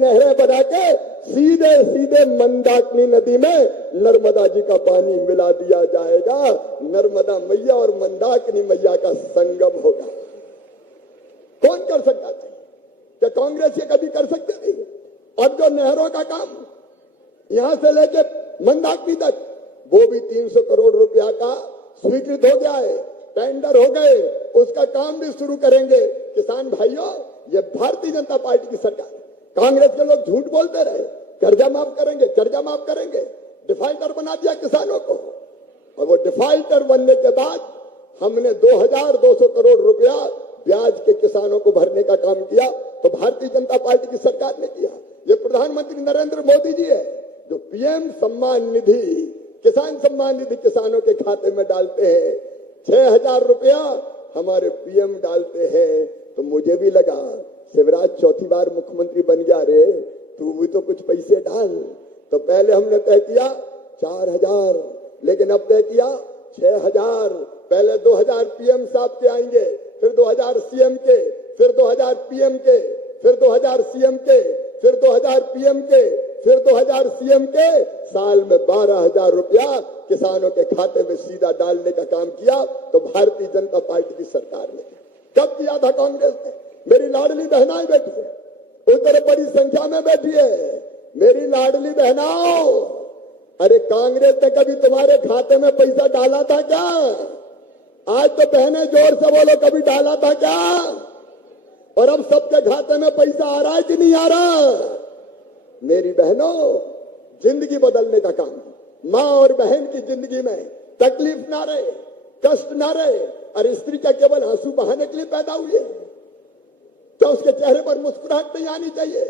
नहरें बना के सीधे सीधे मंदाकिनी नदी में नर्मदा जी का पानी मिला दिया जाएगा। नर्मदा मैया और मंदाकिनी मैया का संगम होगा। कौन कर सकता था? क्या कांग्रेस ये कभी कर सकते थे? अब जो नहरों का काम यहां से लेके मंदाकिनी तक, वो भी 300 करोड़ रुपया का स्वीकृत हो गया है, टेंडर हो गए, उसका काम भी शुरू करेंगे। किसान भाइयों, ये भारतीय जनता पार्टी की सरकार है। कांग्रेस के लोग झूठ बोलते रहे, कर्जा माफ करेंगे, कर्जा माफ करेंगे, डिफाल्टर बना दिया किसानों को। और वो डिफाल्टर बनने के बाद हमने 2200 करोड़ रुपया ब्याज के किसानों को भरने का काम किया, तो भारतीय जनता पार्टी की सरकार ने किया। ये प्रधानमंत्री नरेंद्र मोदी जी है जो पीएम सम्मान निधि, किसान सम्मान निधि किसानों के खाते में डालते हैं। 6000 रुपया हमारे पीएम डालते हैं। तो मुझे भी लगा शिवराज चौथी बार मुख्यमंत्री बन गया रे, तू भी तो कुछ पैसे डाल। तो पहले हमने तय किया 4000, लेकिन अब तय किया 6000। पहले 2000 पीएम साहब के आएंगे, फिर 2000 सीएम के, फिर 2000 पीएम के, फिर 2000 सीएम के, फिर 2000 पीएम के, फिर 2000 सीएम के। साल में 12000 रुपया किसानों के खाते में सीधा डालने का काम किया। तो भारतीय जनता पार्टी की सरकार ने कब किया था? कांग्रेस ने। मेरी लाडली बहनाएं बैठी है, उधर बड़ी संख्या में बैठी है। मेरी लाडली बहनाओं, अरे कांग्रेस ने कभी तुम्हारे खाते में पैसा डाला था क्या? आज तो बहनें जोर से बोलो, कभी डाला था क्या? और अब सबके खाते में पैसा आ रहा है कि नहीं आ रहा? मेरी बहनों, जिंदगी बदलने का काम, माँ और बहन की जिंदगी में तकलीफ ना रहे, कष्ट ना रहे। और स्त्री का केवल आंसू बहाने के लिए पैदा हुई है, तो उसके चेहरे पर मुस्कुराहट नहीं आनी चाहिए।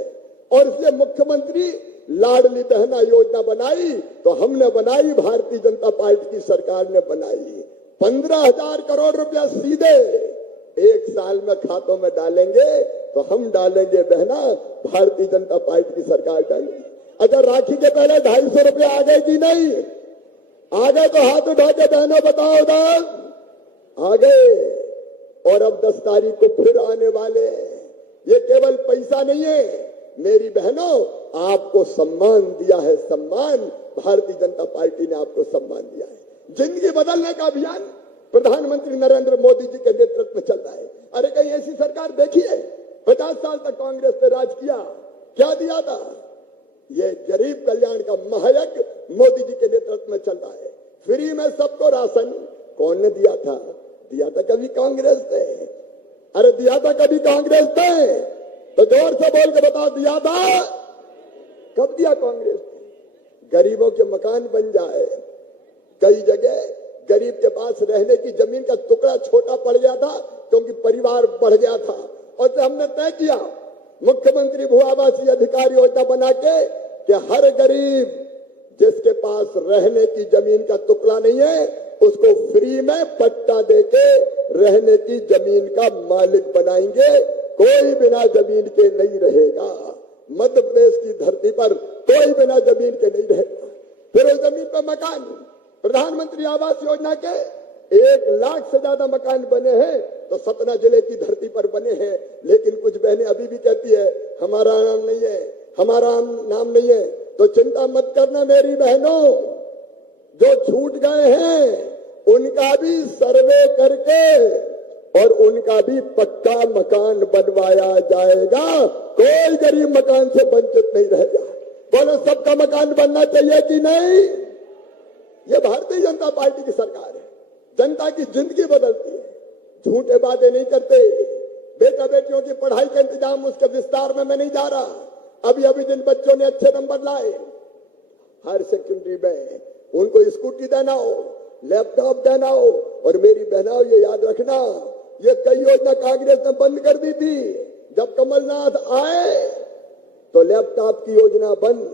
और इसलिए मुख्यमंत्री लाडली बहना योजना बनाई, तो हमने बनाई, भारतीय जनता पार्टी की सरकार ने बनाई। 15,000 करोड़ रुपया सीधे एक साल में खातों में डालेंगे। तो हम डालेंगे बहना, भारतीय जनता पार्टी की सरकार डालेगी। अच्छा, राखी के पहले 250 रुपया आ गए कि नहीं? आ गए तो हाथ उठा के बहनों बताओ, उधर आ गए। और अब 10 तारीख को फिर आने वाले। ये केवल पैसा नहीं है मेरी बहनों, आपको सम्मान दिया है। सम्मान, भारतीय जनता पार्टी ने आपको सम्मान दिया है। जिंदगी बदलने का अभियान प्रधानमंत्री नरेंद्र मोदी जी के नेतृत्व में चल रहा है। अरे कहीं ऐसी सरकार देखी है? 50 साल तक कांग्रेस ने राज किया, क्या दिया था? ये गरीब कल्याण का महायज्ञ मोदी जी के नेतृत्व में चल रहा है। फ्री में सबको राशन कौन ने दिया था? दिया था कभी कांग्रेस ने। अरे दिया था कभी कांग्रेस ने? तो जोर से बोल के बताओ, दिया था? कब दिया कांग्रेस ने? गरीबों के मकान बन जाए। कई जगह गरीब के पास रहने की जमीन का टुकड़ा छोटा पड़ गया था क्योंकि परिवार बढ़ गया था। और तो हमने तय किया मुख्यमंत्री भू आवासीय अधिकार योजना बना के कि हर गरीब जिसके पास रहने की जमीन का टुकड़ा नहीं है, उसको फ्री में पट्टा देके रहने की जमीन का मालिक बनाएंगे। कोई बिना जमीन के नहीं रहेगा। मध्य प्रदेश की धरती पर कोई बिना जमीन के नहीं रहेगा। फिर उस जमीन पर मकान, प्रधानमंत्री आवास योजना के 1 लाख से ज्यादा मकान बने हैं, तो सतना जिले की धरती पर बने हैं। लेकिन कुछ बहनें अभी भी कहती है हमारा नाम नहीं है, हमारा नाम नहीं है। तो चिंता मत करना मेरी बहनों, जो छूट गए हैं उनका भी सर्वे करके और उनका भी पक्का मकान बनवाया जाएगा। कोई गरीब मकान से वंचित नहीं रहेगा। बोलो, सबका मकान बनना चाहिए कि नहीं? ये भारतीय जनता पार्टी की सरकार है। जनता की जिंदगी बदलती है। झूठे वादे नहीं करते। बेटा बेटियों की पढ़ाई का इंतजाम, उसके विस्तार में मैं नहीं जा रहा। अभी जिन बच्चों ने अच्छे नंबर लाए हायर सेकेंडरी में, उनको स्कूटी देना हो, लैपटॉप देना हो। और मेरी बहनाओं, ये याद रखना, ये कई योजना कांग्रेस ने बंद कर दी थी। जब कमलनाथ आए तो लैपटॉप की योजना बंद,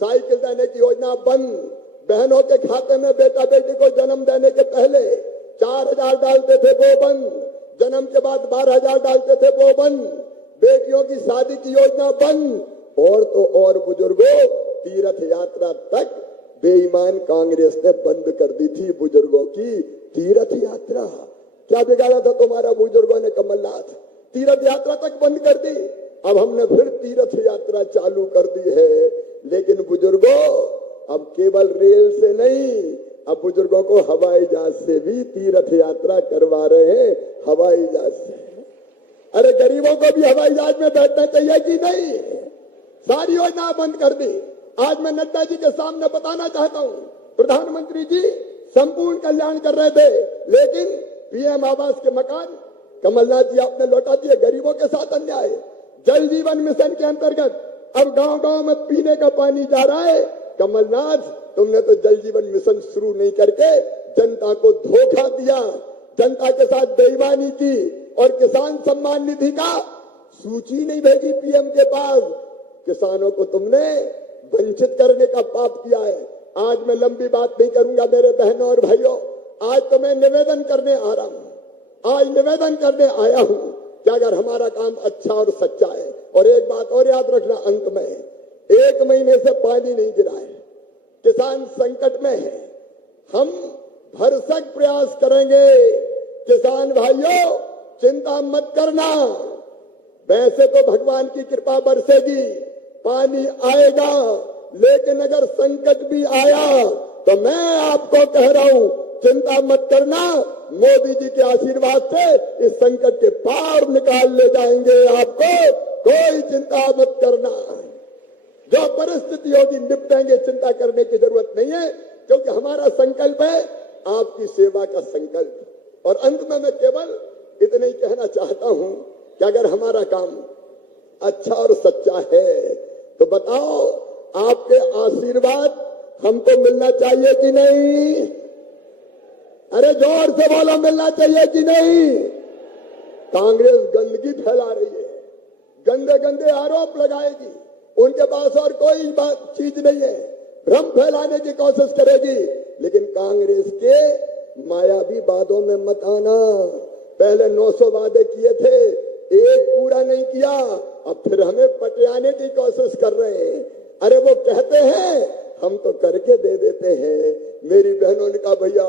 साइकिल देने की योजना बंद, बहनों के खाते में बेटा बेटी को जन्म देने के पहले 4000 डालते थे वो बंद, जन्म के बाद 12000 डालते थे वो बंद, बेटियों की शादी की योजना बंद। और तो और बुजुर्गों, तीर्थ यात्रा तक बेईमान कांग्रेस ने बंद कर दी थी। बुजुर्गों की तीर्थ यात्रा, क्या बिगाड़ा था तुम्हारा बुजुर्गों ने? कमलनाथ तीर्थ यात्रा तक बंद कर दी। अब हमने फिर तीर्थ यात्रा चालू कर दी है, लेकिन बुजुर्गों अब केवल रेल से नहीं, अब बुजुर्गों को हवाई जहाज से भी तीर्थ यात्रा करवा रहे हैं, हवाई जहाज से। अरे गरीबों को भी हवाई जहाज में बैठना चाहिए कि नहीं? सारी योजना बंद कर दी। आज मैं नड्डा जी के सामने बताना चाहता हूं, प्रधानमंत्री जी संपूर्ण कल्याण कर रहे थे, लेकिन पीएम आवास के मकान कमलनाथ जी आपने लौटा दिए। गरीबों के साथ अन्याय। जल जीवन मिशन के अंतर्गत अब गांव गांव में पीने का पानी जा रहा है। कमलनाथ, तुमने तो जल जीवन मिशन शुरू नहीं करके जनता को धोखा दिया, जनता के साथ बेईमानी की, और किसान सम्मान निधि का सूची नहीं भेजी पीएम के पास। किसानों को तुमने वंचित करने का पाप किया है। आज मैं लंबी बात नहीं करूंगा मेरे बहनों और भाइयों, आज तो मैं निवेदन करने आ रहा हूं, आज निवेदन करने आया हूं कि अगर हमारा काम अच्छा और सच्चा है, और एक बात और याद रखना अंत में, 1 महीने से पानी नहीं गिरा है, किसान संकट में है, हम भरसक प्रयास करेंगे। किसान भाइयों चिंता मत करना, वैसे तो भगवान की कृपा बरसेगी, पानी आएगा, लेकिन अगर संकट भी आया तो मैं आपको कह रहा हूं चिंता मत करना, मोदी जी के आशीर्वाद से इस संकट के पार निकाल ले जाएंगे आपको, कोई चिंता मत करना। जो परिस्थिति होगी निपटेंगे, चिंता करने की जरूरत नहीं है, क्योंकि हमारा संकल्प है आपकी सेवा का संकल्प। और अंत में मैं केवल इतना ही कहना चाहता हूं कि अगर हमारा काम अच्छा और सच्चा है तो बताओ, आपके आशीर्वाद हमको मिलना चाहिए कि नहीं? अरे जोर से बोलो, मिलना चाहिए कि नहीं? कांग्रेस गंदगी फैला रही है, गंदे गंदे आरोप लगाएगी, उनके पास और कोई बात चीज नहीं है, भ्रम फैलाने की कोशिश करेगी। लेकिन कांग्रेस के मायावी वादों में मत आना। पहले 900 वादे किए थे, एक पूरा नहीं किया, अब फिर हमें पटियाने की कोशिश कर रहे हैं। अरे वो कहते हैं, हम तो करके दे देते हैं। मेरी बहनों ने कहा भैया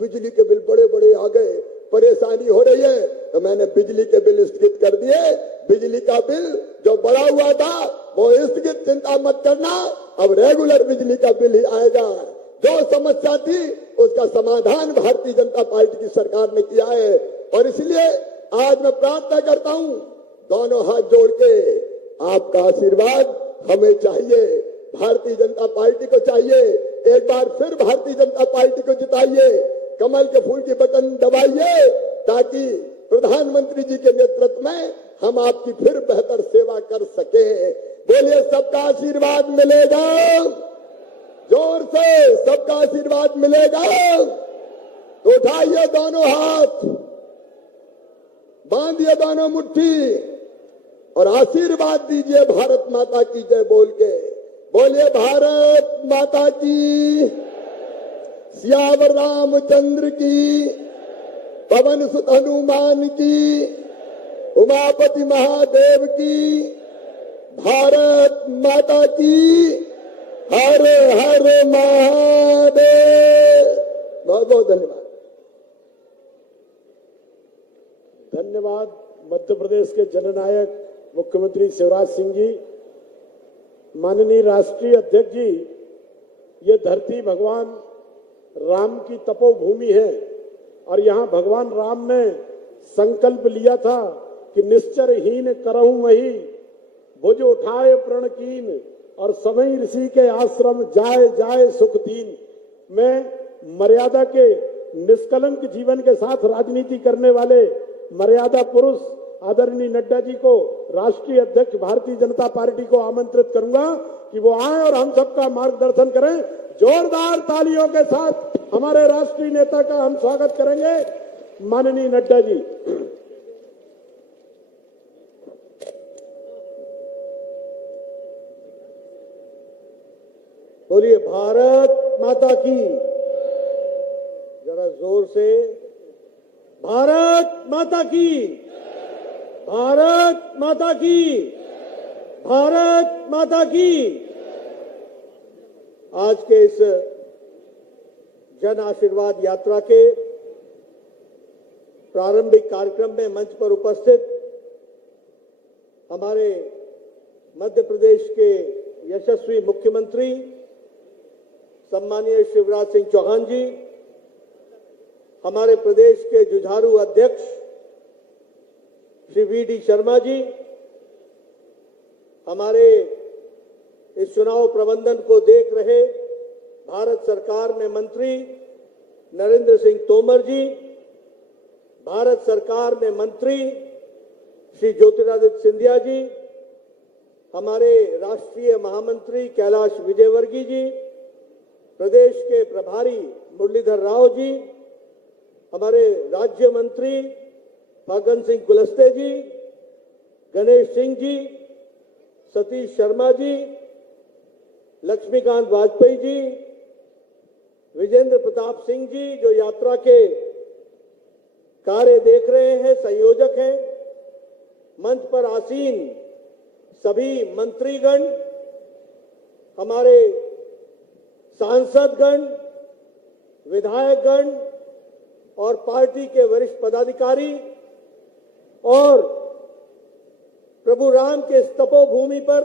बिजली के बिल बड़े बड़े आ गए, परेशानी हो रही है, तो मैंने बिजली के बिल स्थगित कर दिए। बिजली का बिल जो बढ़ा हुआ था वो स्थगित, चिंता मत करना, अब रेगुलर बिजली का बिल ही आएगा। जो समस्या थी उसका समाधान भारतीय जनता पार्टी की सरकार ने किया है, और इसलिए आज मैं प्रार्थना करता हूं, दोनों हाथ जोड़ के, आपका आशीर्वाद हमें चाहिए, भारतीय जनता पार्टी को चाहिए। एक बार फिर भारतीय जनता पार्टी को जिताइए, कमल के फूल की बटन दबाइए, ताकि प्रधानमंत्री जी के नेतृत्व में हम आपकी फिर बेहतर सेवा कर सके। बोलिए सबका आशीर्वाद मिलेगा, जोर से सबका आशीर्वाद मिलेगा। तो उठाइए दोनों हाथ, बांधिए दोनों मुट्ठी और आशीर्वाद दीजिए भारत माता की जय बोल के। बोलिए भारत माता की, सियावर रामचंद्र की, पवन सुत हनुमान की, उमापति महादेव की, भारत माता की, हर हर महादेव। बहुत बहुत धन्यवाद। धन्यवाद मध्य प्रदेश के जननायक मुख्यमंत्री शिवराज सिंह जी। माननीय राष्ट्रीय अध्यक्ष जी, ये धरती भगवान राम की तपोभूमि है, और यहाँ भगवान राम ने संकल्प लिया था कि निश्चरहीन करहूं वही, भुज उठाए प्रण कीन, और समय ऋषि के आश्रम जाए जाए सुख दीन। मैं मर्यादा के निष्कलंक जीवन के साथ राजनीति करने वाले मर्यादा पुरुष आदरणीय नड्डा जी को, राष्ट्रीय अध्यक्ष भारतीय जनता पार्टी को आमंत्रित करूंगा कि वो आए और हम सबका मार्गदर्शन करें। जोरदार तालियों के साथ हमारे राष्ट्रीय नेता का हम स्वागत करेंगे। माननीय नड्डा जी। बोलिए भारत माता की, जरा जोर से, भारत माता की, भारत माता की, भारत माता की। आज के इस जन आशीर्वाद यात्रा के प्रारंभिक कार्यक्रम में मंच पर उपस्थित हमारे मध्य प्रदेश के यशस्वी मुख्यमंत्री सम्मानीय शिवराज सिंह चौहान जी, हमारे प्रदेश के जुझारू अध्यक्ष श्री वी.डी. शर्मा जी, हमारे इस चुनाव प्रबंधन को देख रहे भारत सरकार में मंत्री नरेंद्र सिंह तोमर जी, भारत सरकार में मंत्री श्री ज्योतिरादित्य सिंधिया जी, हमारे राष्ट्रीय महामंत्री कैलाश विजयवर्गीय जी, प्रदेश के प्रभारी मुरलीधर राव जी, हमारे राज्य मंत्री फग्गन सिंह कुलस्ते जी, गणेश सिंह जी, सतीश शर्मा जी, लक्ष्मीकांत वाजपेयी जी, विजेंद्र प्रताप सिंह जी जो यात्रा के कार्य देख रहे हैं, संयोजक हैं, मंच पर आसीन सभी मंत्रीगण, हमारे सांसदगण, विधायकगण और पार्टी के वरिष्ठ पदाधिकारी और प्रभु राम के इस तपोभूमि पर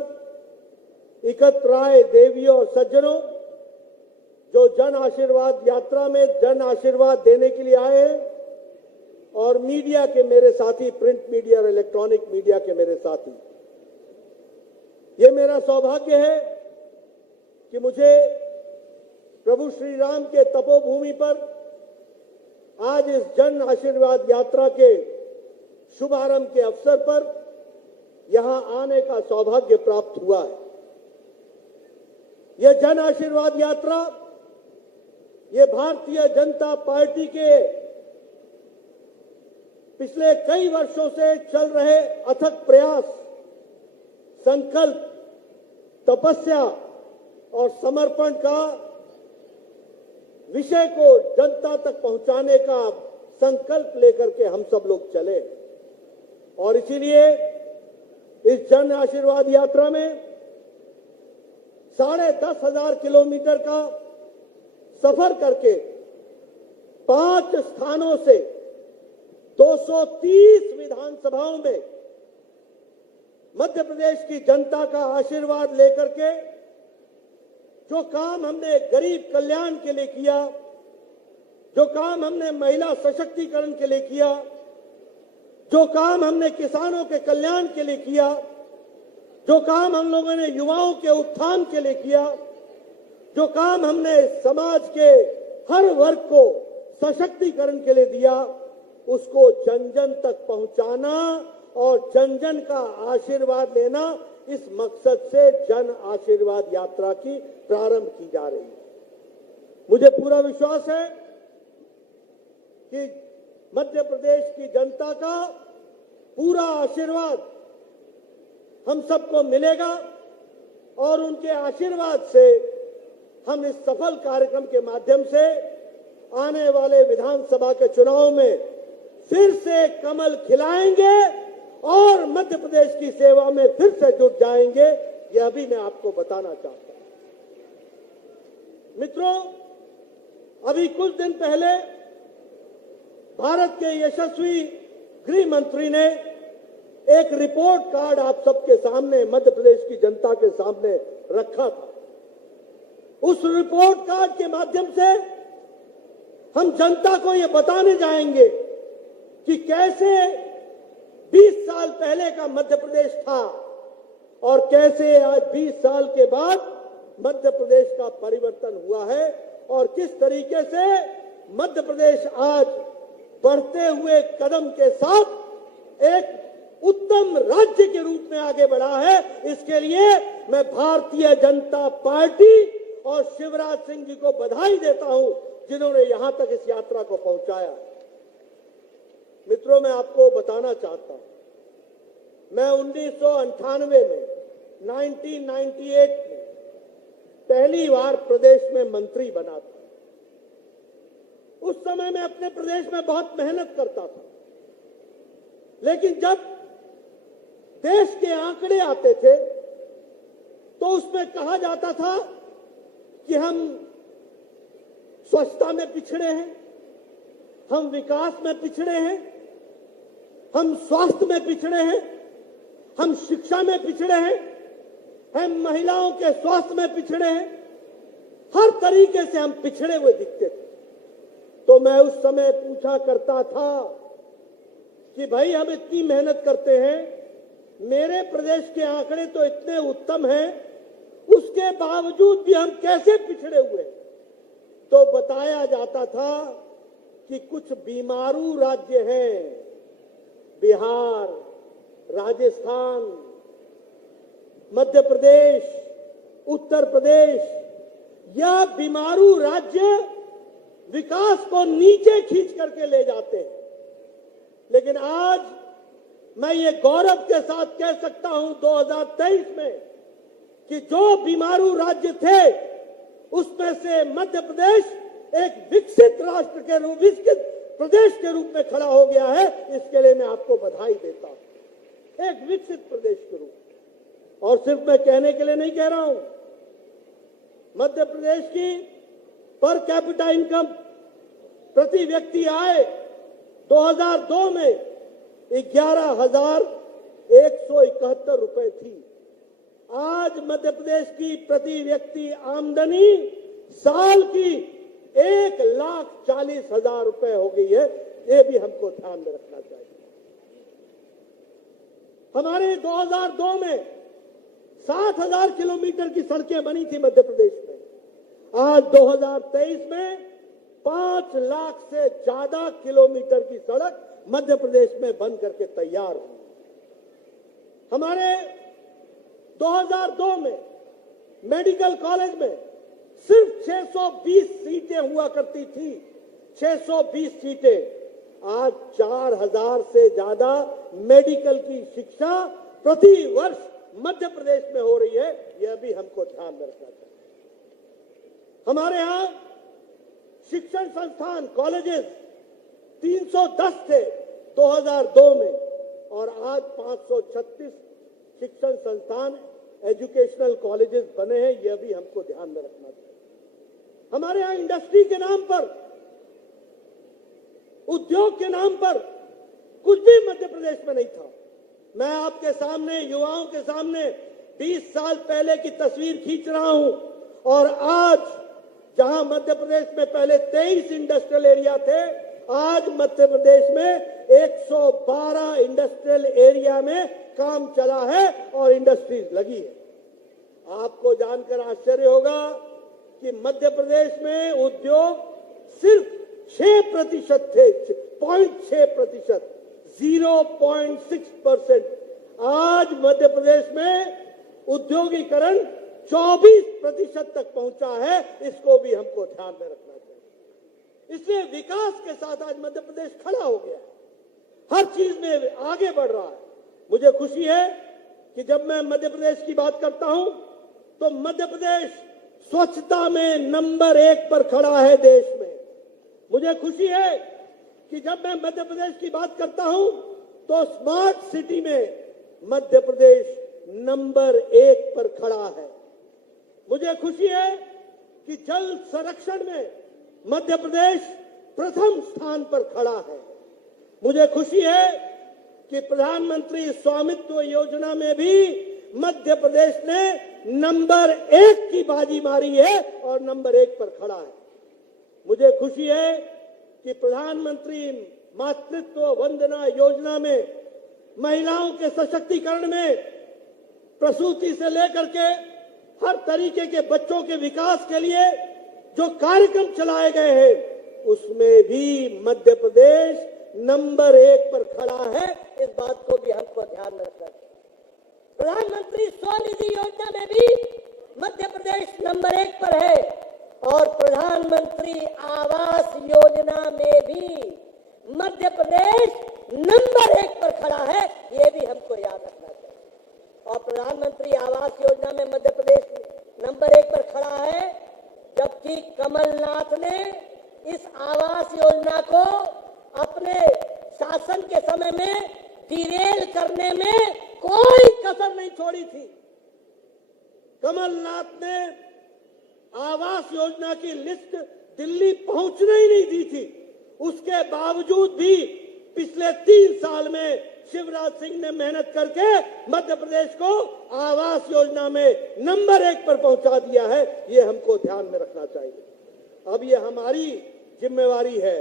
एकत्र आए देवियों और सज्जनों जो जन आशीर्वाद यात्रा में जन आशीर्वाद देने के लिए आए हैं, और मीडिया के मेरे साथी, प्रिंट मीडिया और इलेक्ट्रॉनिक मीडिया के मेरे साथी, ये मेरा सौभाग्य है कि मुझे प्रभु श्री राम के तपोभूमि पर आज इस जन आशीर्वाद यात्रा के शुभारंभ के अवसर पर यहां आने का सौभाग्य प्राप्त हुआ है। यह जन आशीर्वाद यात्रा, ये भारतीय जनता पार्टी के पिछले कई वर्षों से चल रहे अथक प्रयास, संकल्प, तपस्या और समर्पण का विषय को जनता तक पहुंचाने का संकल्प लेकर के हम सब लोग चले, और इसीलिए इस जन आशीर्वाद यात्रा में 10,500 किलोमीटर का सफर करके 5 स्थानों से 230 विधानसभाओं में मध्य प्रदेश की जनता का आशीर्वाद लेकर के जो काम हमने गरीब कल्याण के लिए किया, जो काम हमने महिला सशक्तिकरण के लिए किया, जो काम हमने किसानों के कल्याण के लिए किया, जो काम हम लोगों ने युवाओं के उत्थान के लिए किया, जो काम हमने समाज के हर वर्ग को सशक्तिकरण के लिए दिया, उसको जन जन तक पहुंचाना और जन जन का आशीर्वाद लेना, इस मकसद से जन आशीर्वाद यात्रा की प्रारंभ की जा रही है। मुझे पूरा विश्वास है कि मध्य प्रदेश की जनता का पूरा आशीर्वाद हम सबको मिलेगा और उनके आशीर्वाद से हम इस सफल कार्यक्रम के माध्यम से आने वाले विधानसभा के चुनाव में फिर से कमल खिलाएंगे और मध्य प्रदेश की सेवा में फिर से जुट जाएंगे। यह भी मैं आपको बताना चाहता हूं। मित्रों, अभी कुछ दिन पहले भारत के यशस्वी गृह मंत्री ने एक रिपोर्ट कार्ड आप सबके सामने, मध्य प्रदेश की जनता के सामने रखा था। उस रिपोर्ट कार्ड के माध्यम से हम जनता को यह बताने जाएंगे कि कैसे 20 साल पहले का मध्य प्रदेश था और कैसे आज 20 साल के बाद मध्य प्रदेश का परिवर्तन हुआ है, और किस तरीके से मध्य प्रदेश आज बढ़ते हुए कदम के साथ एक उत्तम राज्य के रूप में आगे बढ़ा है। इसके लिए मैं भारतीय जनता पार्टी और शिवराज सिंह जी को बधाई देता हूं, जिन्होंने यहां तक इस यात्रा को पहुंचाया। मित्रों, मैं आपको बताना चाहता हूं, मैं 1998 में 1998 में पहली बार प्रदेश में मंत्री बना था। उस समय मैं अपने प्रदेश में बहुत मेहनत करता था, लेकिन जब देश के आंकड़े आते थे तो उसमें कहा जाता था कि हम स्वच्छता में पिछड़े हैं, हम विकास में पिछड़े हैं, हम स्वास्थ्य में पिछड़े हैं, हम शिक्षा में पिछड़े हैं, हम महिलाओं के स्वास्थ्य में पिछड़े हैं, हर तरीके से हम पिछड़े हुए दिखते थे। तो मैं उस समय पूछा करता था कि भाई हम इतनी मेहनत करते हैं, मेरे प्रदेश के आंकड़े तो इतने उत्तम हैं, उसके बावजूद भी हम कैसे पिछड़े हुए? तो बताया जाता था कि कुछ बीमारू राज्य हैं, बिहार, राजस्थान, मध्य प्रदेश, उत्तर प्रदेश, यह बीमारू राज्य विकास को नीचे खींच करके ले जाते हैं। लेकिन आज मैं ये गौरव के साथ कह सकता हूं 2023 में कि जो बीमारू राज्य थे उसमें से मध्य प्रदेश एक विकसित राष्ट्र के रूप, विकसित प्रदेश के रूप में खड़ा हो गया है। इसके लिए मैं आपको बधाई देता हूं, एक विकसित प्रदेश के रूप। और सिर्फ मैं कहने के लिए नहीं कह रहा हूं, मध्य प्रदेश की पर कैपिटा इनकम, प्रति व्यक्ति आय 2002 में 11,171 रुपए थी। आज मध्य प्रदेश की प्रति व्यक्ति आमदनी साल की 1,40,000 रुपए हो गई है। ये भी हमको ध्यान में रखना चाहिए। हमारे 2002 में 7,000 किलोमीटर की सड़कें बनी थी मध्य प्रदेश में। आज 2023 में 5 लाख से ज्यादा किलोमीटर की सड़क मध्य प्रदेश में बन करके तैयार हुई। हमारे 2002 में मेडिकल कॉलेज में सिर्फ 620 सीटें हुआ करती थी, 620 सीटें। आज 4,000 से ज्यादा मेडिकल की शिक्षा प्रति वर्ष मध्य प्रदेश में हो रही है। यह भी हमको ध्यान में रखना चाहिए। हमारे यहां शिक्षण संस्थान, कॉलेजेस 310 थे 2002 में, और आज 536 शिक्षण संस्थान, एजुकेशनल कॉलेजेस बने हैं। यह भी हमको ध्यान में रखना चाहिए। हमारे यहां इंडस्ट्री के नाम पर, उद्योग के नाम पर कुछ भी मध्य प्रदेश में नहीं था। मैं आपके सामने, युवाओं के सामने 20 साल पहले की तस्वीर खींच रहा हूं, और आज जहां मध्य प्रदेश में पहले 23 इंडस्ट्रियल एरिया थे, आज मध्य प्रदेश में 112 इंडस्ट्रियल एरिया में काम चला है और इंडस्ट्रीज लगी है। आपको जानकर आश्चर्य होगा कि मध्य प्रदेश में उद्योग सिर्फ 6% थे, 0.6%, 0.6%। आज मध्य प्रदेश में उद्योगीकरण 24% तक पहुंचा है। इसको भी हमको ध्यान में रखना चाहिए। इसलिए विकास के साथ आज मध्य प्रदेश खड़ा हो गया है, हर चीज में आगे बढ़ रहा है। मुझे खुशी है कि जब मैं मध्य प्रदेश की बात करता हूं तो मध्य प्रदेश स्वच्छता में नंबर 1 पर खड़ा है देश में। मुझे खुशी है कि जब मैं मध्य प्रदेश की बात करता हूं तो स्मार्ट सिटी में मध्य प्रदेश नंबर 1 पर खड़ा है। मुझे खुशी है कि जल संरक्षण में मध्य प्रदेश प्रथम स्थान पर खड़ा है। मुझे खुशी है कि प्रधानमंत्री स्वामित्व योजना में भी मध्य प्रदेश ने नंबर 1 की बाजी मारी है और नंबर 1 पर खड़ा है। मुझे खुशी है कि प्रधानमंत्री मातृत्व वंदना योजना में महिलाओं के सशक्तिकरण में प्रसूति से लेकर के हर तरीके के बच्चों के विकास के लिए जो कार्यक्रम चलाए गए हैं उसमें भी मध्य प्रदेश नंबर 1 पर खड़ा है। इस बात को भी हमको ध्यान में रखना चाहिए। प्रधानमंत्री स्वनिधि योजना में भी मध्य प्रदेश नंबर 1 पर है, और प्रधानमंत्री आवास योजना में भी मध्य प्रदेश नंबर 1 पर खड़ा है। ये भी हमको याद रखना चाहिए। और प्रधानमंत्री आवास योजना में मध्य प्रदेश नंबर 1 पर खड़ा है, जबकि कमलनाथ ने इस आवास योजना को अपने शासन के समय में डिरेल करने में कोई कसर नहीं छोड़ी थी। कमलनाथ ने आवास योजना की लिस्ट दिल्ली पहुंचने ही नहीं दी थी। उसके बावजूद भी पिछले 3 साल में शिवराज सिंह ने मेहनत करके मध्य प्रदेश को आवास योजना में नंबर 1 पर पहुंचा दिया है। ये हमको ध्यान में रखना चाहिए। अब ये हमारी जिम्मेवारी है।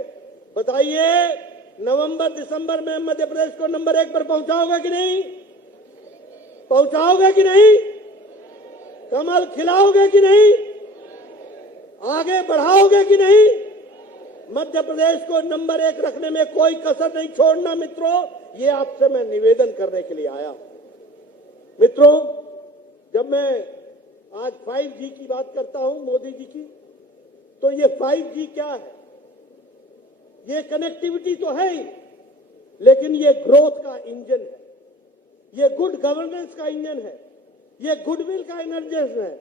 बताइए, नवंबर दिसंबर में मध्य प्रदेश को नंबर 1 पर पहुंचाओगे कि नहीं? पहुंचाओगे कि नहीं? कमल खिलाओगे कि नहीं? आगे बढ़ाओगे कि नहीं? मध्य प्रदेश को नंबर 1 रखने में कोई कसर नहीं छोड़ना मित्रों। ये आपसे मैं निवेदन करने के लिए आया हूं। मित्रों, जब मैं आज 5G की बात करता हूं, मोदी जी की, तो ये 5G क्या है? ये कनेक्टिविटी तो है ही, लेकिन ये ग्रोथ का इंजन है, ये गुड गवर्नेंस का इंजन है, ये गुडविल का एनर्जी है,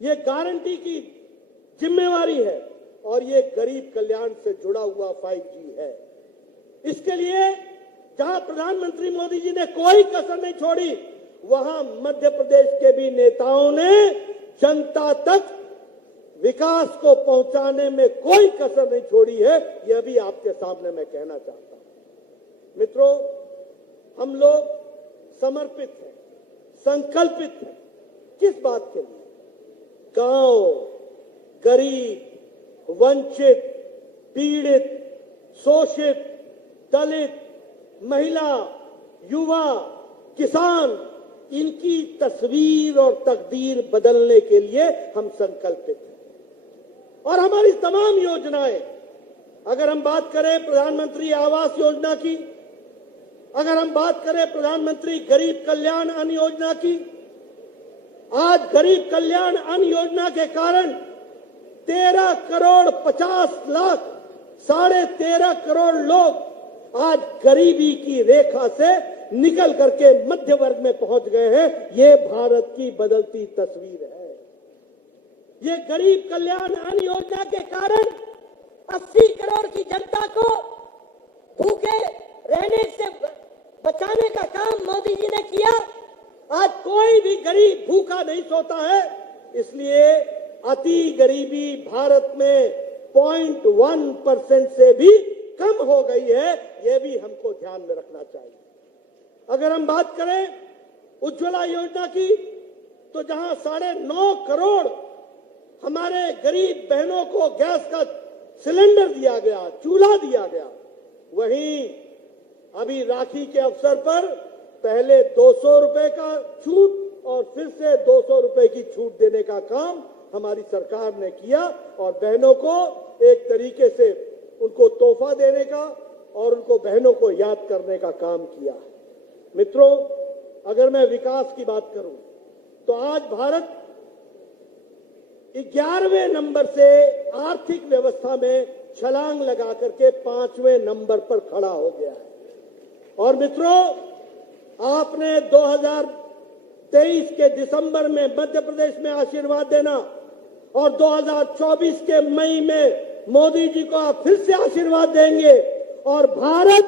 ये गारंटी की जिम्मेवारी है और ये गरीब कल्याण से जुड़ा हुआ 5G है। इसके लिए जहां प्रधानमंत्री मोदी जी ने कोई कसर नहीं छोड़ी, वहां मध्य प्रदेश के भी नेताओं ने जनता तक विकास को पहुंचाने में कोई कसर नहीं छोड़ी है। यह भी आपके सामने मैं कहना चाहता हूं। मित्रों, हम लोग समर्पित हैं, संकल्पित हैं। किस बात के लिए? गांव, गरीब, वंचित, पीड़ित, शोषित, दलित, महिला, युवा, किसान, इनकी तस्वीर और तकदीर बदलने के लिए हम संकल्पित हैं। और हमारी तमाम योजनाएं, अगर हम बात करें प्रधानमंत्री आवास योजना की, अगर हम बात करें प्रधानमंत्री गरीब कल्याण अन्न योजना की, आज गरीब कल्याण अन्न योजना के कारण 13 करोड़ 50 लाख 13.5 करोड़ लोग आज गरीबी की रेखा से निकल करके मध्य वर्ग में पहुंच गए हैं। ये भारत की बदलती तस्वीर है। ये गरीब कल्याण अन्न योजना के कारण 80 करोड़ की जनता को भूखे रहने से बचाने का काम मोदी जी ने किया। आज कोई भी गरीब भूखा नहीं सोता है। इसलिए अति गरीबी भारत में 0.1% से भी कम हो गई है। यह भी हमको ध्यान में रखना चाहिए। अगर हम बात करें उज्ज्वला योजना की, तो जहां 9.5 करोड़ हमारे गरीब बहनों को गैस का सिलेंडर दिया गया, चूल्हा दिया गया, वहीं अभी राखी के अवसर पर पहले 200 रुपए का छूट और फिर से 200 रुपए की छूट देने का काम हमारी सरकार ने किया और बहनों को एक तरीके से उनको तोहफा देने का और उनको बहनों को याद करने का काम किया। मित्रों, अगर मैं विकास की बात करूं तो आज भारत 11वें नंबर से आर्थिक व्यवस्था में छलांग लगा करके 5वें नंबर पर खड़ा हो गया है। और मित्रों, आपने 2023 के दिसंबर में मध्य प्रदेश में आशीर्वाद देना और 2024 के मई में मोदी जी को आप फिर से आशीर्वाद देंगे और भारत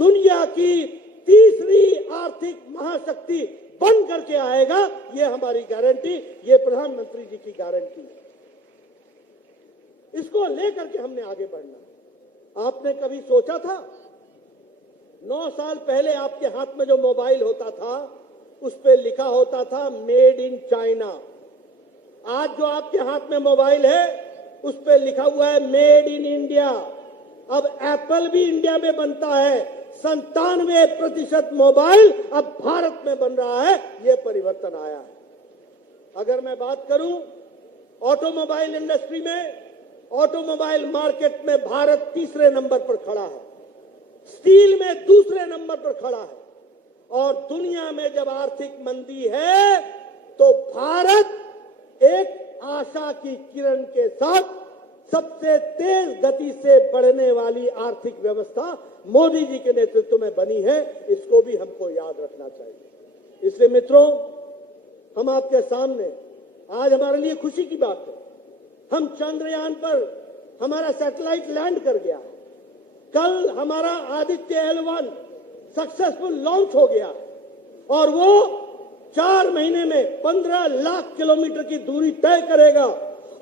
दुनिया की तीसरी आर्थिक महाशक्ति बन करके आएगा। ये हमारी गारंटी, ये प्रधानमंत्री जी की गारंटी है। इसको लेकर के हमने आगे बढ़ना। आपने कभी सोचा था 9 साल पहले आपके हाथ में जो मोबाइल होता था उस पे लिखा होता था मेड इन चाइना। आज जो आपके हाथ में मोबाइल है उस पे लिखा हुआ है मेड इन इंडिया। अब एप्पल भी इंडिया में बनता है। 97% मोबाइल अब भारत में बन रहा है। यह परिवर्तन आया है। अगर मैं बात करूं ऑटोमोबाइल इंडस्ट्री में, ऑटोमोबाइल मार्केट में भारत तीसरे नंबर पर खड़ा है, स्टील में दूसरे नंबर पर खड़ा है। और दुनिया में जब आर्थिक मंदी है तो भारत एक आशा की किरण के साथ सबसे तेज गति से बढ़ने वाली आर्थिक व्यवस्था मोदी जी के नेतृत्व में बनी है। इसको भी हमको याद रखना चाहिए। इसलिए मित्रों, हम आपके सामने आज हमारे लिए खुशी की बात है, हम चंद्रयान पर हमारा सैटेलाइट लैंड कर गया। कल हमारा आदित्य L1 सक्सेसफुल लॉन्च हो गया और वो 4 महीने में 15 लाख किलोमीटर की दूरी तय करेगा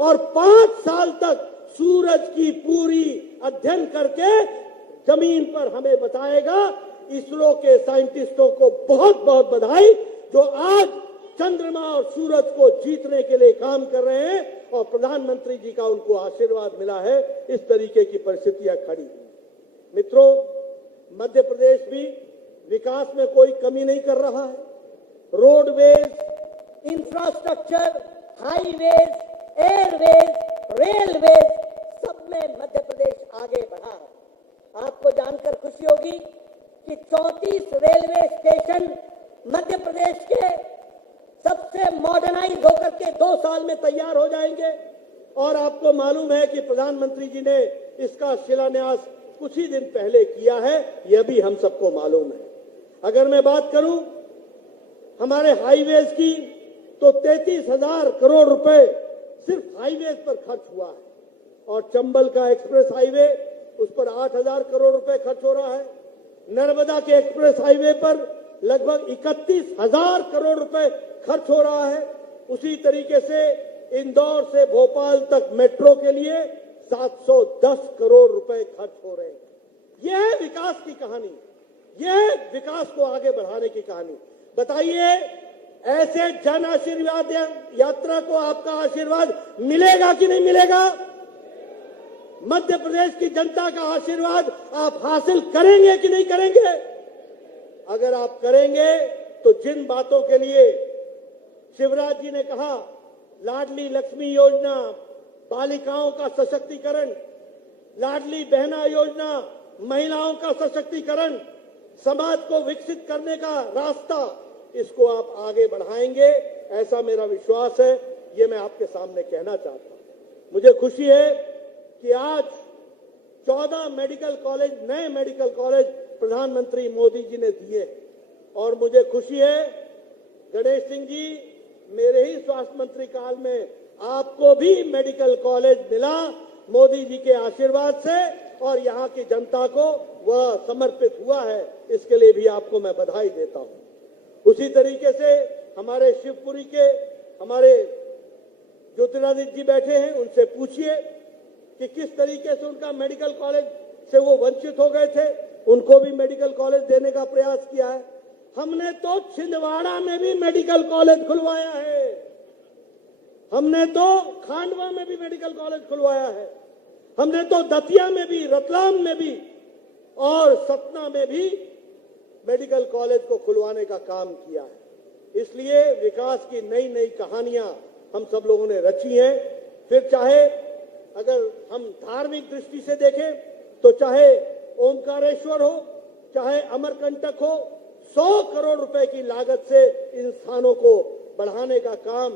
और 5 साल तक सूरज की पूरी अध्ययन करके जमीन पर हमें बताएगा इसरो के साइंटिस्टों को बहुत बहुत बधाई, जो आज चंद्रमा और सूरज को जीतने के लिए काम कर रहे हैं और प्रधानमंत्री जी का उनको आशीर्वाद मिला है। इस तरीके की परिस्थितियां खड़ी हुई। मित्रों, मध्य प्रदेश भी विकास में कोई कमी नहीं कर रहा है। Roadways, infrastructure, highways, Airways, railways, सब में मध्य प्रदेश आगे बढ़ा है। आपको जानकर खुशी होगी कि 34 रेलवे स्टेशन मध्य प्रदेश के सबसे मॉडर्नाइज होकर के 2 साल में तैयार हो जाएंगे। और आपको मालूम है कि प्रधानमंत्री जी ने इसका शिलान्यास कुछ ही दिन पहले किया है, यह भी हम सबको मालूम है। अगर मैं बात करूं हमारे हाईवेज की, तो 33,000 करोड़ रुपए सिर्फ हाईवेज पर खर्च हुआ है। और चंबल का एक्सप्रेस हाईवे, उस पर 8,000 करोड़ रुपए खर्च हो रहा है। नर्मदा के एक्सप्रेस हाईवे पर लगभग 31,000 करोड़ रुपए खर्च हो रहा है। उसी तरीके से इंदौर से भोपाल तक मेट्रो के लिए 710 करोड़ रुपए खर्च हो रहे हैं। यह है विकास की कहानी, यह है विकास को आगे बढ़ाने की कहानी। बताइए, ऐसे जन आशीर्वाद यात्रा को आपका आशीर्वाद मिलेगा कि नहीं मिलेगा? मध्य प्रदेश की जनता का आशीर्वाद आप हासिल करेंगे कि नहीं करेंगे? अगर आप करेंगे तो जिन बातों के लिए शिवराज जी ने कहा, लाडली लक्ष्मी योजना, बालिकाओं का सशक्तिकरण, लाडली बहना योजना, महिलाओं का सशक्तिकरण, समाज को विकसित करने का रास्ता, इसको आप आगे बढ़ाएंगे, ऐसा मेरा विश्वास है। ये मैं आपके सामने कहना चाहता हूं। मुझे खुशी है कि आज 14 मेडिकल कॉलेज, नए मेडिकल कॉलेज प्रधानमंत्री मोदी जी ने दिए। और मुझे खुशी है गणेश सिंह जी, मेरे ही स्वास्थ्य मंत्री काल में आपको भी मेडिकल कॉलेज मिला मोदी जी के आशीर्वाद से, और यहाँ की जनता को वह समर्पित हुआ है। इसके लिए भी आपको मैं बधाई देता हूं। उसी तरीके से हमारे शिवपुरी के हमारे ज्योतिरादित्य जी बैठे हैं, उनसे पूछिए कि किस तरीके से उनका मेडिकल कॉलेज से वो वंचित हो गए थे, उनको भी मेडिकल कॉलेज देने का प्रयास किया है। हमने तो छिंदवाड़ा में भी मेडिकल कॉलेज खुलवाया है, हमने तो खांडवा में भी मेडिकल कॉलेज खुलवाया है, हमने तो दतिया में भी, रतलाम में भी और सतना में भी मेडिकल कॉलेज को खुलवाने का काम किया है। इसलिए विकास की नई नई कहानियां हम सब लोगों ने रची हैं। फिर चाहे अगर हम धार्मिक दृष्टि से देखें तो चाहे ओमकारेश्वर हो, चाहे अमरकंटक हो, 100 करोड़ रुपए की लागत से इन स्थानों को बढ़ाने का काम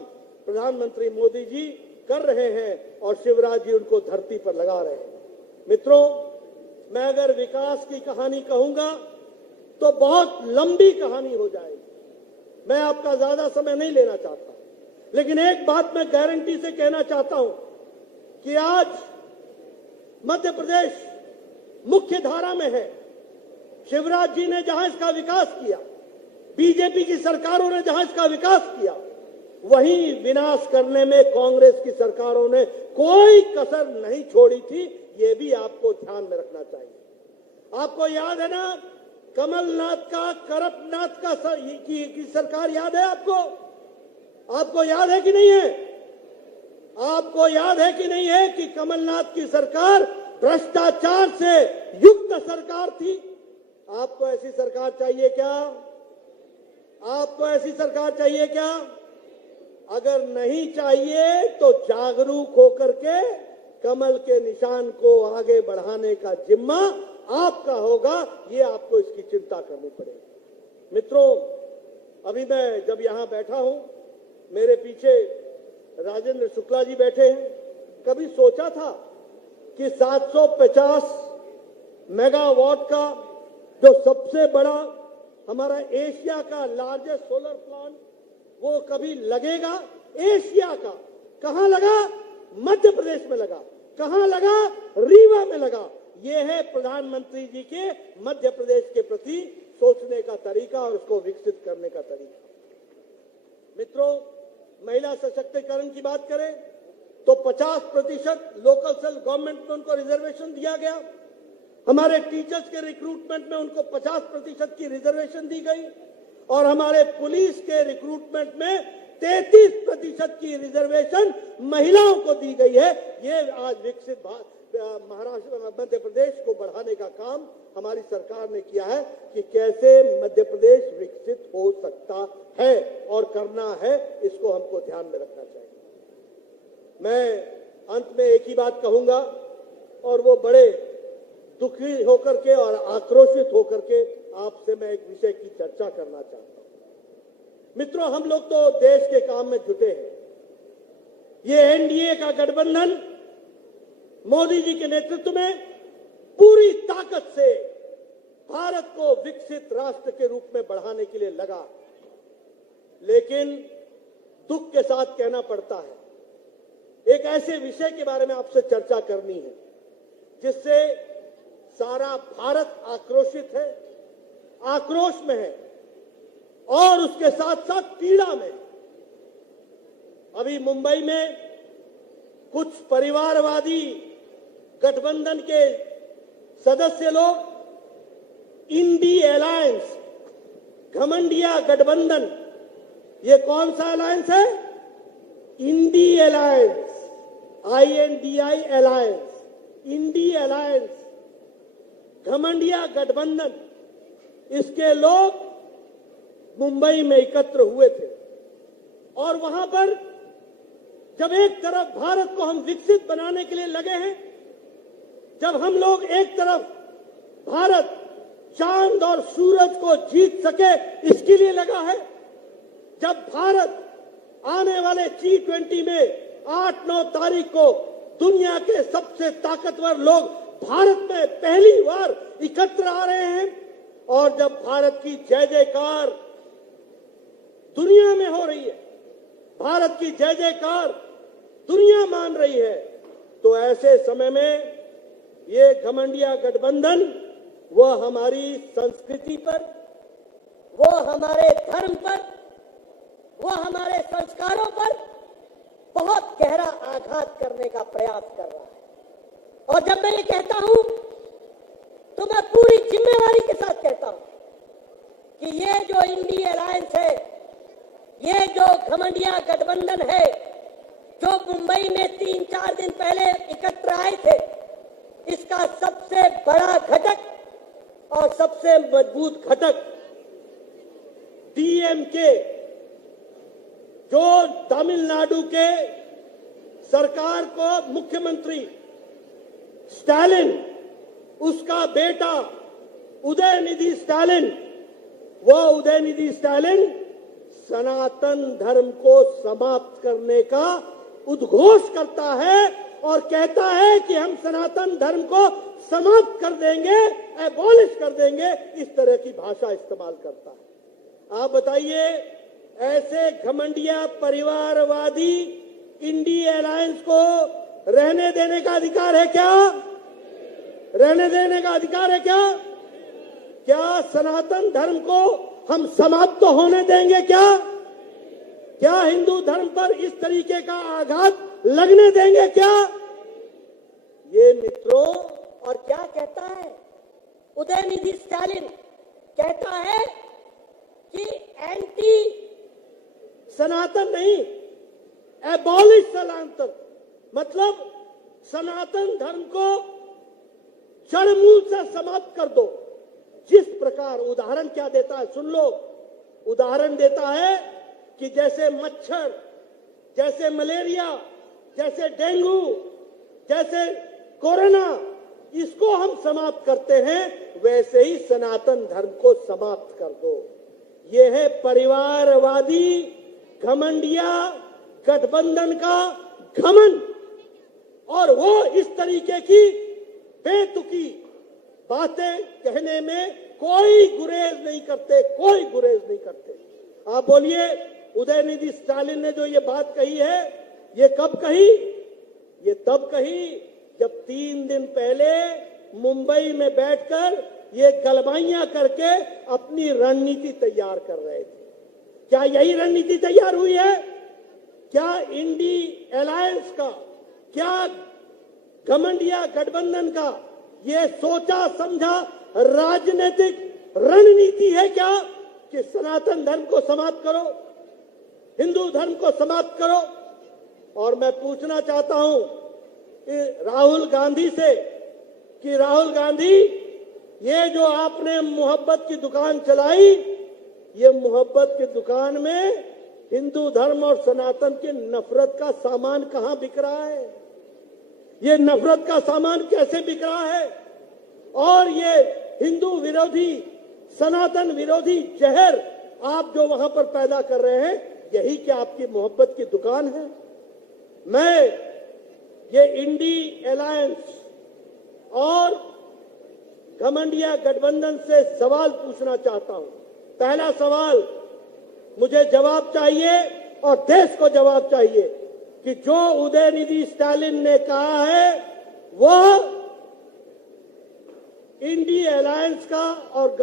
प्रधानमंत्री मोदी जी कर रहे हैं और शिवराज जी उनको धरती पर लगा रहे हैं। मित्रों, मैं अगर विकास की कहानी कहूंगा तो बहुत लंबी कहानी हो जाएगी। मैं आपका ज्यादा समय नहीं लेना चाहता, लेकिन एक बात मैं गारंटी से कहना चाहता हूं कि आज मध्य प्रदेश मुख्य धारा में है। शिवराज जी ने जहां इसका विकास किया, बीजेपी की सरकारों ने जहां इसका विकास किया, वहीं विनाश करने में कांग्रेस की सरकारों ने कोई कसर नहीं छोड़ी थी। ये भी आपको ध्यान में रखना चाहिए। आपको याद है ना, कमलनाथ का, करपनाथ का की सरकार याद है आपको? आपको याद है कि नहीं है? आपको याद है कि नहीं है कि कमलनाथ की सरकार भ्रष्टाचार से युक्त सरकार थी? आपको ऐसी सरकार चाहिए क्या? आपको ऐसी सरकार चाहिए क्या? अगर नहीं चाहिए तो जागरूक होकर के कमल के निशान को आगे बढ़ाने का जिम्मा आपका होगा। ये आपको इसकी चिंता करनी पड़ेगी। मित्रों, अभी मैं जब यहां बैठा हूं, मेरे पीछे राजेंद्र शुक्ला जी बैठे हैं। कभी सोचा था कि 750 मेगावाट का जो सबसे बड़ा हमारा एशिया का लार्जेस्ट सोलर प्लांट वो कभी लगेगा? एशिया का कहां लगा? मध्य प्रदेश में लगा। कहां लगा? रीवा में लगा। यह है प्रधानमंत्री जी के मध्य प्रदेश के प्रति सोचने का तरीका और उसको विकसित करने का तरीका। मित्रों, महिला सशक्तिकरण की बात करें तो 50% लोकल सेल्फ गवर्नमेंट में उनको रिजर्वेशन दिया गया। हमारे टीचर्स के रिक्रूटमेंट में उनको 50% की रिजर्वेशन दी गई और हमारे पुलिस के रिक्रूटमेंट में 33% की रिजर्वेशन महिलाओं को दी गई है। ये आज विकसित महाराष्ट्र मध्य प्रदेश को बढ़ाने का काम हमारी सरकार ने किया है कि कैसे मध्य प्रदेश विकसित हो सकता है और करना है, इसको हमको ध्यान में रखना चाहिए। मैं अंत में एक ही बात कहूंगा और वो बड़े दुखी होकर के और आक्रोशित होकर के आपसे मैं एक विषय की चर्चा करना चाहता हूं। मित्रों, हम लोग तो देश के काम में जुटे हैं। ये एनडीए का गठबंधन मोदी जी के नेतृत्व में पूरी ताकत से भारत को विकसित राष्ट्र के रूप में बढ़ाने के लिए लगा, लेकिन दुख के साथ कहना पड़ता है एक ऐसे विषय के बारे में आपसे चर्चा करनी है जिससे सारा भारत आक्रोशित है, आक्रोश में है और उसके साथ साथ पीड़ा में। अभी मुंबई में कुछ परिवारवादी गठबंधन के सदस्य लोग इंडी अलायंस, घमंडिया गठबंधन, ये कौन सा अलायंस है? INDI alliance, INDI alliance, INDI alliance, घमंडिया गठबंधन, इसके लोग मुंबई में एकत्र हुए थे और वहां पर जब एक तरफ भारत को हम विकसित बनाने के लिए लगे हैं, जब हम लोग एक तरफ भारत चांद और सूरज को जीत सके इसके लिए लगा है, जब भारत आने वाले G20 में 8-9 तारीख को दुनिया के सबसे ताकतवर लोग भारत में पहली बार एकत्र आ रहे हैं और जब भारत की जय जयकार दुनिया में हो रही है, भारत की जय जयकार दुनिया मान रही है, तो ऐसे समय में ये घमंडिया गठबंधन वह हमारी संस्कृति पर, वो हमारे धर्म पर, वो हमारे संस्कारों पर बहुत गहरा आघात करने का प्रयास कर रहा है। और जब मैं ये कहता हूं तो मैं पूरी जिम्मेवारी के साथ कहता हूं कि ये जो इंडी अलायंस है, ये जो घमंडिया गठबंधन है, जो मुंबई में 3-4 दिन पहले एकत्र आए थे, इसका सबसे बड़ा घटक और सबसे मजबूत घटक DMK, जो तमिलनाडु के सरकार को मुख्यमंत्री स्टालिन, उसका बेटा उदयनिधि स्टालिन, वह उदयनिधि स्टालिन सनातन धर्म को समाप्त करने का उद्घोष करता है और कहता है कि हम सनातन धर्म को समाप्त कर देंगे, एबॉलिश कर देंगे, इस तरह की भाषा इस्तेमाल करता है। आप बताइए, ऐसे घमंडिया परिवारवादी इंडी अलायंस को रहने देने का अधिकार है क्या? रहने देने का अधिकार है क्या? क्या सनातन धर्म को हम समाप्त तो होने देंगे क्या? क्या हिंदू धर्म पर इस तरीके का आघात लगने देंगे क्या? ये मित्रों, और क्या कहता है उदयनिधि स्टालिन? कहता है कि एंटी सनातन नहीं, एबॉलिश सनातन, मतलब सनातन धर्म को जड़मूल से समाप्त कर दो। जिस प्रकार उदाहरण क्या देता है सुन लो, उदाहरण देता है कि जैसे मच्छर, जैसे मलेरिया, जैसे डेंगू, जैसे कोरोना, इसको हम समाप्त करते हैं, वैसे ही सनातन धर्म को समाप्त कर दो। ये है परिवारवादी घमंडिया गठबंधन का घमंड, और वो इस तरीके की बेतुकी बातें कहने में कोई गुरेज नहीं करते, कोई गुरेज नहीं करते। आप बोलिए, उदयनिधि स्टालिन ने जो ये बात कही है, ये कब कही? ये तब कही जब 3 दिन पहले मुंबई में बैठकर ये गलबाइयां करके अपनी रणनीति तैयार कर रहे थे। क्या यही रणनीति तैयार हुई है? क्या इंडी अलायंस का, क्या घमंडिया गठबंधन का ये सोचा समझा राजनीतिक रणनीति है क्या कि सनातन धर्म को समाप्त करो, हिंदू धर्म को समाप्त करो? और मैं पूछना चाहता हूं राहुल गांधी से कि राहुल गांधी, ये जो आपने मोहब्बत की दुकान चलाई, ये मोहब्बत की दुकान में हिंदू धर्म और सनातन की नफरत का सामान कहां बिक रहा है? ये नफरत का सामान कैसे बिक रहा है? और ये हिंदू विरोधी, सनातन विरोधी जहर आप जो वहां पर पैदा कर रहे हैं, यही क्या आपकी मोहब्बत की दुकान है? मैं ये इंडी अलायंस और घमंडिया गठबंधन से सवाल पूछना चाहता हूं। पहला सवाल, मुझे जवाब चाहिए और देश को जवाब चाहिए कि जो उदयनिधि स्टालिन ने कहा है वह इंडी अलायंस का और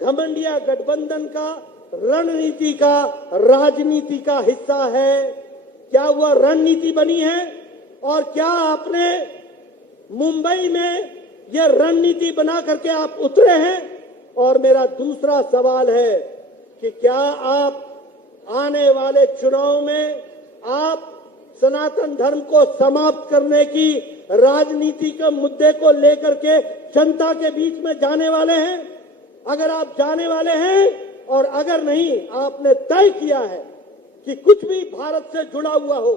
घमंडिया गठबंधन का रणनीति का, राजनीति का हिस्सा है? क्या वह रणनीति बनी है? और क्या आपने मुंबई में यह रणनीति बना करके आप उतरे हैं? और मेरा दूसरा सवाल है कि क्या आप आने वाले चुनाव में आप सनातन धर्म को समाप्त करने की राजनीति के मुद्दे को लेकर के जनता के बीच में जाने वाले हैं? अगर आप जाने वाले हैं और अगर नहीं, आपने तय किया है कि कुछ भी भारत से जुड़ा हुआ हो,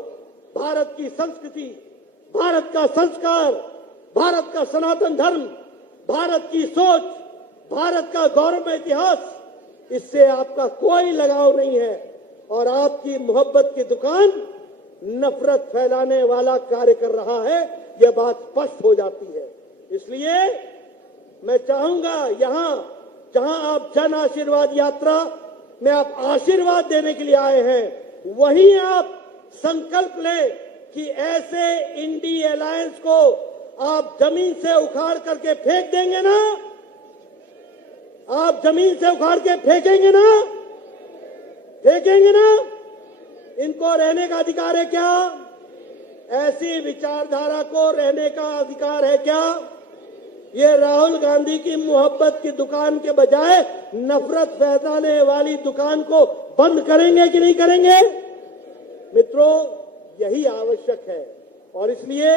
भारत की संस्कृति, भारत का संस्कार, भारत का सनातन धर्म, भारत की सोच, भारत का गौरवमय इतिहास, इससे आपका कोई लगाव नहीं है और आपकी मोहब्बत की दुकान नफरत फैलाने वाला कार्य कर रहा है, यह बात स्पष्ट हो जाती है। इसलिए मैं चाहूंगा यहां जहां आप जन आशीर्वाद यात्रा में आप आशीर्वाद देने के लिए आए हैं, वहीं आप संकल्प लें कि ऐसे इंडी अलायंस को आप जमीन से उखाड़ करके फेंक देंगे ना? आप जमीन से उखाड़ के फेंकेंगे ना? फेंकेंगे ना? इनको रहने का अधिकार है क्या? ऐसी विचारधारा को रहने का अधिकार है क्या? ये राहुल गांधी की मोहब्बत की दुकान के बजाय नफरत फैलाने वाली दुकान को बंद करेंगे कि नहीं करेंगे? मित्रों, यही आवश्यक है और इसलिए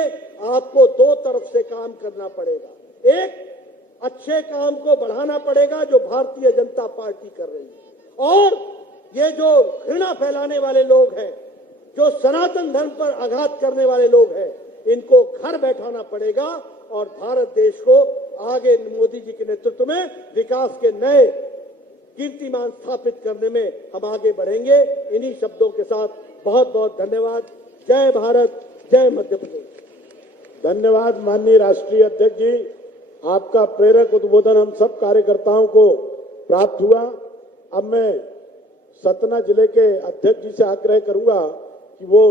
आपको दो तरफ से काम करना पड़ेगा। एक, अच्छे काम को बढ़ाना पड़ेगा जो भारतीय जनता पार्टी कर रही है, और ये जो घृणा फैलाने वाले लोग हैं, जो सनातन धर्म पर आघात करने वाले लोग हैं, इनको घर बैठाना पड़ेगा और भारत देश को आगे मोदी जी के नेतृत्व में विकास के नए कीर्तिमान स्थापित करने में हम आगे बढ़ेंगे। इन्हीं शब्दों के साथ बहुत बहुत धन्यवाद। जय भारत, जय मध्य प्रदेश। धन्यवाद माननीय राष्ट्रीय अध्यक्ष जी, आपका प्रेरक उद्बोधन हम सब कार्यकर्ताओं को प्राप्त हुआ। अब मैं सतना जिले के अध्यक्ष जी से आग्रह करूंगा कि वो